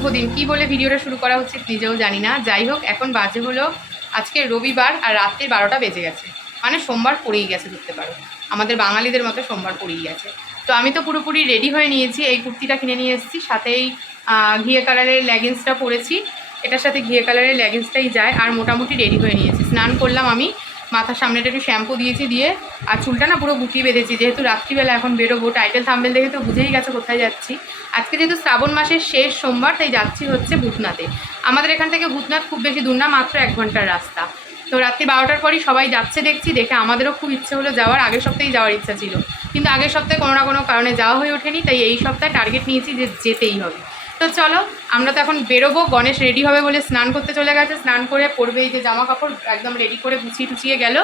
শুভ দিন। কি বলে ভিডিওটা শুরু করা উচিত নিজেও জানি না। যাই হোক, এখন বাজে হলো আজকে রবিবার আর রাত্রির 12টা বেজে গেছে, মানে সোমবার পড়েই গেছে ধরতে পারো। আমাদের বাঙালিদের মতো সোমবার পড়েই গেছে। তো আমি তো পুরোপুরি রেডি হয়ে নিয়েছি। এই কুর্তিটা কিনে নিয়ে এসেছি, সাথেই ঘিয়ে কালারের লেগিংসটা পরেছি। এটার সাথে ঘিয়ে কালারের লেগিংসটাই যায়। আর মোটামুটি রেডি হয়ে নিয়েছি। স্নান করলাম আমি, মাথার সামনেটা একটু শ্যাম্পু দিয়েছি, দিয়ে আর চুলটা না পুরো গুটিয়ে বেঁধেছি, যেহেতু রাত্রিবেলা এখন বেরোবো। টাইটেল থাম্বনেল দেখে তো বুঝেই গেছে কোথায় যাচ্ছি। আজকে যেহেতু শ্রাবণ মাসের শেষ সোমবার, তাই যাচ্ছি হচ্ছে ভূতনাথে। আমাদের এখান থেকে ভূতনাথ খুব বেশি দূর না, মাত্র 1 ঘন্টার রাস্তা। তো রাত্রি 12টার পরই সবাই যাচ্ছে দেখছি, দেখে আমাদেরও খুব ইচ্ছে হলো যাওয়ার। আগের সপ্তাহেই যাওয়ার ইচ্ছা ছিল, কিন্তু আগের সপ্তাহে কোনো না কোনো কারণে যাওয়া হয়ে ওঠেনি। তাই এই সপ্তাহে টার্গেট নিয়েছি যে যেতেই হবে। তো চলো, আমরা তো এখন বেরোবো। গণেশ রেডি হবে বলে স্নান করতে চলে গেছে। স্নান করে পরবে এই যে জামা কাপড় একদম রেডি করে গুছিয়ে টুচিয়ে গেল।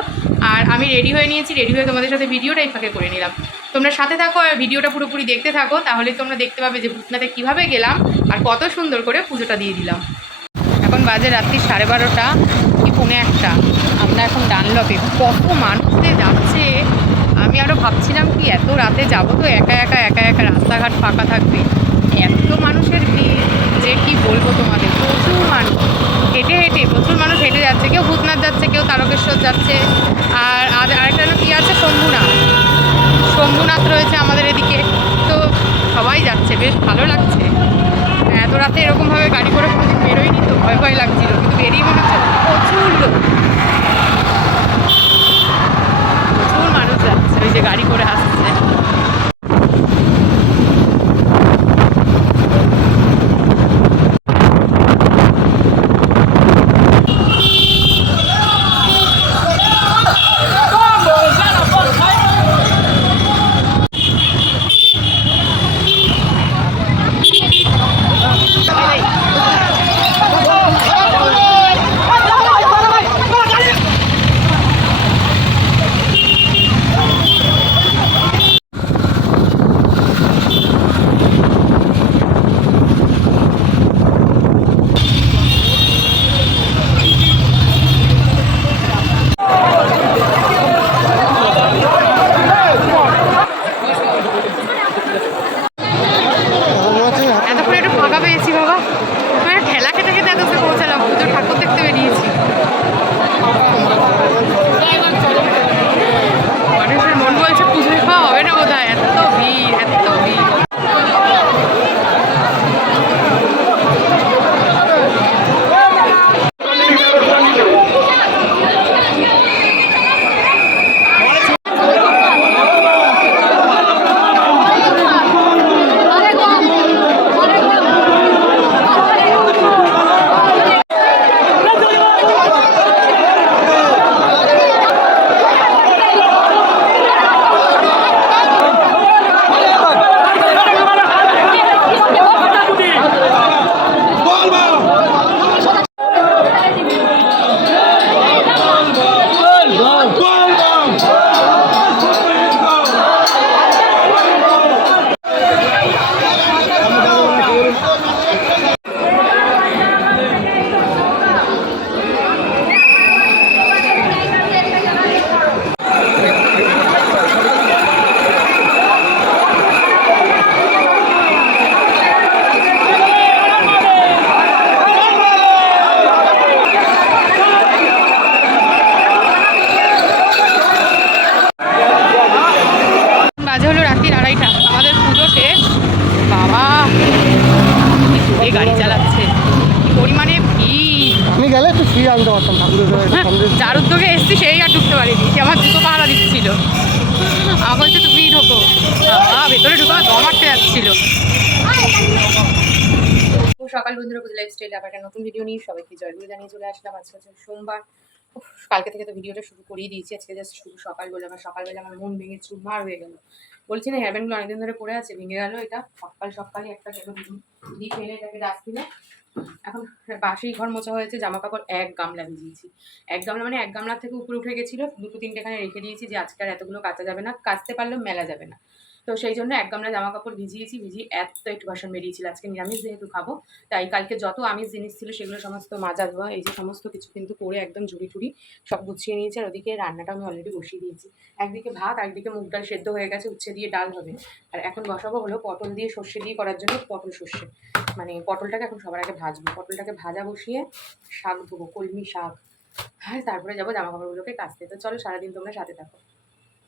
আর আমি রেডি হয়ে নিয়েছি, রেডি হয়ে তোমাদের সাথে ভিডিওটাই ফাঁকে করে নিলাম। তোমরা সাথে থাকো আর ভিডিওটা পুরোপুরি দেখতে থাকো, তাহলে তোমরা দেখতে পাবে যে ভূতনাথে কীভাবে গেলাম আর কত সুন্দর করে পুজোটা দিয়ে দিলাম। এখন বাজে রাত্রি 12:30 কি 1:45। আমরা এখন ডানলপে, কত মানুষ যে যাচ্ছে। আমি আরও ভাবছিলাম কি এত রাতে যাবো তো একা একা রাস্তাঘাট ফাঁকা থাকবে, এত মানুষের ভিড় যে কি বলবো তোমাদের। প্রচুর মানুষ হেঁটে প্রচুর মানুষ হেঁটে যাচ্ছে। কেউ ভূতনাথ যাচ্ছে, কেউ তারকেশ্বর যাচ্ছে। আর আরেকটা না কি আছে, শম্ভুনাথ রয়েছে আমাদের এদিকে। তো সবাই যাচ্ছে, বেশ ভালো লাগছে। এত রাতে এরকমভাবে গাড়ি করে কোনোদিন বেরোয়নি, তো ভয় লাগছিল, কিন্তু বেরিয়ে মনে হচ্ছে প্রচুর লোক, প্রচুর মানুষ যাচ্ছে, ওই যে গাড়ি করে আসছে। গাড়ি চালাচ্ছে, পরিমাণে ভিড়। আমি গেলে একটু ফ্রি আনতে পারতাম ঠাকুরের। যার উদ্যোগে এসছি সেই আর ঢুকতে পারিনি, সে আমার জুতো পাহারা দিচ্ছিল। আমার বলছে তুমিই ঢোকো, ভেতরে ঢুকো, দম আটকে যাচ্ছিল। সকাল বন্ধুরা, বুঝ লাইফস্টাইল আবার একটা নতুন ভিডিও নিয়ে সবাইকে জয়গুলো জানিয়ে চলে আসলাম। আজকে হচ্ছে সোমবার। কালকে থেকে তো ভিডিওটা শুরু করেই দিয়েছি, আজকে জাস্ট শুধু সকালবেলা আমার মন ভেঙে চুরমার হয়ে গেল। বলছি না, হেয়ারব্যান্ডগুলো অনেকদিন ধরে পড়ে আছে, ভেঙে গেল। এটা সকালে একটা গেল দিয়ে ফেলে এটাকে ডাস্টবিনে। এখন বাসেই ঘর মোছা হয়েছে, জামা কাপড় 1 গামলা ভিজিয়েছি। 1 গামলা মানে 1 গামলা থেকে উপরে উঠে গেছিলো, 2-3 এখানে রেখে দিয়েছি যে আজকে আর এতগুলো কাচা যাবে না, কাচতে পারলেও মেলা যাবে না। তো সেই জন্য এক গামলা জামা কাপড় ভিজিয়ে একটু বাসন বেরিয়েছিল। আজকে নিরামিষ যেহেতু খাবো, তাই কালকে যত আমিষ জিনিস ছিল সেগুলো সমস্ত মাজা ধোয়া এই যে সমস্ত কিছু কিন্তু করে একদম ঝুড়ি টুড়ি সব গুছিয়ে নিয়েছি। আর ওদিকে রান্নাটা আমি অলরেডি বসিয়ে দিয়েছি। একদিকে ভাত, একদিকে মুগ ডাল সেদ্ধ হয়ে গেছে, উচ্ছে দিয়ে ডাল হবে। আর এখন বসাবো হলো পটল দিয়ে সর্ষে দিয়ে করার জন্য পটল সর্ষে, মানে পটলটাকে এখন সবার আগে ভাজবো। পটলটাকে ভাজা বসিয়ে শাক ধোবো, কলমি শাক, আর তারপরে যাবো জামা কাপড়গুলোকে কাচতে। তো চলো সারাদিন তোমরা সাথে থাকো।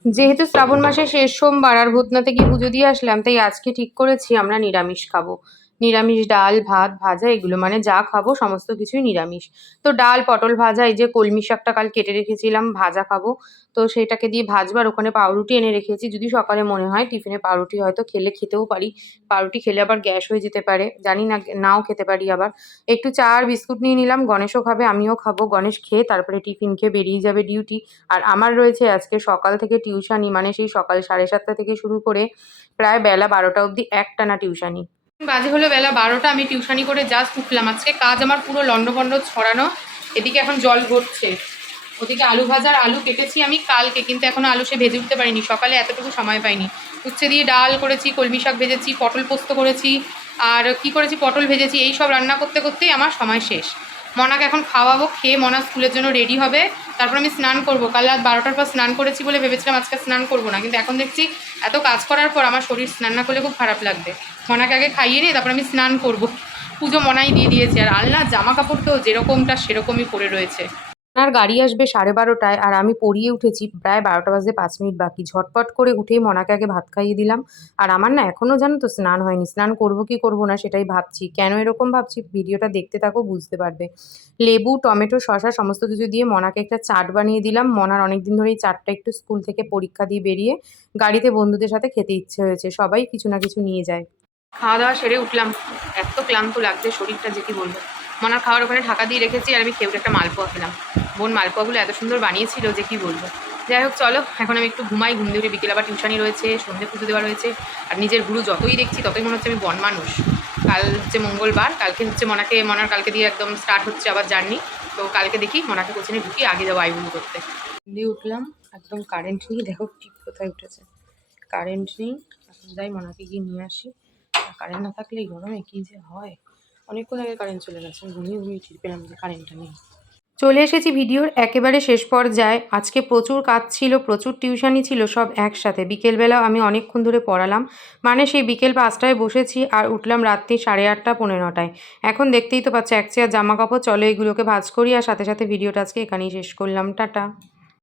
যেহেতু শ্রাবণ মাসের শেষ সোমবার আর ভূতনাথে গিয়ে পুজো দিয়ে আসলাম, তাই আজকে ঠিক করেছি আমরা নিরামিষ খাবো। নিরামিষ ডাল ভাত ভাজা এগুলো, মানে যা খাবো সমস্ত কিছুই নিরামিষ। তো ডাল পটল ভাজা, এই যে কলমি শাকটা কাল কেটে রেখেছিলাম ভাজা খাবো, তো সেটাকে দিয়ে ভাজবার। ওখানে পাউরুটি এনে রেখেছি, যদি সকালে মনে হয় টিফিনে পাউরুটি হয়তো খেতেও পারি। পাউরুটি খেলে আবার গ্যাস হয়ে যেতে পারে, জানি না, নাও খেতে পারি আবার। একটু চা আর বিস্কুট নিয়ে নিলাম, গণেশও খাবে আমিও খাবো। গণেশ খেয়ে তারপরে টিফিন খেয়ে বেরিয়ে যাবে ডিউটি। আর আমার রয়েছে আজকে সকাল থেকে টিউশানি, মানে সেই সকাল 7:30 থেকে শুরু করে প্রায় বেলা 12টা অবধি একটানা টিউশানি। বাজে হলো বেলা 12টা, আমি টিউশানি করে জাস্ট উঠলাম। আজকে কাজ আমার পুরো লন্ডভন্ড ছড়ানো। এদিকে এখন জল ঘটছে, ওদিকে আলু ভাজার আলু কেটেছি আমি কালকে, কিন্তু এখনো আলু সে ভেজে উঠতে পারিনি, সকালে এতটুকু সময় পাইনি। উচ্ছে দিয়ে ডাল করেছি, কলমি শাক ভেজেছি, পটল পোস্ত করেছি, আর কি করেছি পটল ভেজেছি। এই সব রান্না করতে করতেই আমার সময় শেষ। মনাকে এখন খাওয়াবো, খেয়ে মনা স্কুলের জন্য রেডি হবে, তারপর আমি স্নান করবো। কাল রাত 12টার পর স্নান করেছি বলে ভেবেছিলাম আজকে স্নান করবো না, কিন্তু এখন দেখছি এত কাজ করার পর আমার শরীর স্নান না করলে খুব খারাপ লাগবে। মনাকে আগে খাইয়ে নিই, তারপর আমি স্নান করবো। পুজো মনাই দিয়ে দিয়েছে, আর আলনা জামা কাপড় তো যেরকমটা সেরকমই পরে রয়েছে। আর গাড়ি আসবে 12:30টায়, আর আমি পড়িয়ে উঠেছি প্রায় 12টা বাজতে 5 মিনিট বাকি। ঝটপট করে উঠেই মনাকে আগে ভাত খাইয়ে দিলাম। আর আমার না এখনও জানো তো স্নান হয়নি, স্নান করবো কি করবো না সেটাই ভাবছি। কেন এরকম ভাবছি ভিডিওটা দেখতে থাকো, বুঝতে পারবে। লেবু টমেটো শসা সমস্ত কিছু দিয়ে মনাকে একটা চাট বানিয়ে দিলাম। মনার অনেকদিন ধরে এই চাটটা একটু স্কুল থেকে পরীক্ষা দিয়ে বেরিয়ে গাড়িতে বন্ধুদের সাথে খেতে ইচ্ছে হয়েছে, সবাই কিছু না কিছু নিয়ে যায়। খাওয়া দাওয়া সেরে উঠলাম, এত ক্লান্ত লাগছে শরীরটা যে কি বলবো। মনার খাওয়ার ওখানে ঢাকা দিয়ে রেখেছি, আর আমি খেয়ে একটা মালপোয়া খেলাম। বোন মালপোয়াগুলো এত সুন্দর বানিয়েছিল যে কি বলবো। যাই হোক চলো এখন আমি একটু ঘুমাই, ঘুম দিয়ে উঠে বিকেল আবার টিউশানি রয়েছে, সন্ধ্যে পুজো দেওয়া রয়েছে। আর নিজের গুরু যতই দেখছি ততই মনে হচ্ছে আমি বন মানুষ। কাল হচ্ছে মঙ্গলবার, কালকে হচ্ছে মনার কালকে দিয়ে একদম স্টার্ট হচ্ছে আবার জার্নি। তো কালকে দেখি মনাকে কোচিনে ঢুকি, আগে যাবো আইবুলু করতে। দিয়ে উঠলাম, একদম কারেন্ট নেই, দেখো ঠিক কোথায় উঠেছে। কারেন্ট নেই, এখন যাই মনাকে গিয়ে নিয়ে আসি। কারেন্ট না থাকলে এই গরমে কী যে হয়। অনেকক্ষণ আগে কারেন্ট চলে গেছে, ঘুমিয়ে টিপে পেলাম যে কারেন্টটা নেই। চলে এসেছি ভিডিওর একেবারে শেষ পর্যায়ে। আজকে প্রচুর কাজ ছিল, প্রচুর টিউশানি ছিল, সব একসাথে। বিকেলবেলাও আমি অনেকক্ষণ ধরে পড়ালাম, মানে সেই বিকেল 5টায় বসেছি আর উঠলাম রাত্রি 8:30 পৌনে 9টায়। এখন দেখতেই তো পাচ্ছ এক চেয়ার জামা কাপড়, চলো এগুলোকে ভাঁজ করি, আর সাথে সাথে ভিডিওটা আজকে এখানেই শেষ করলাম। টাটা।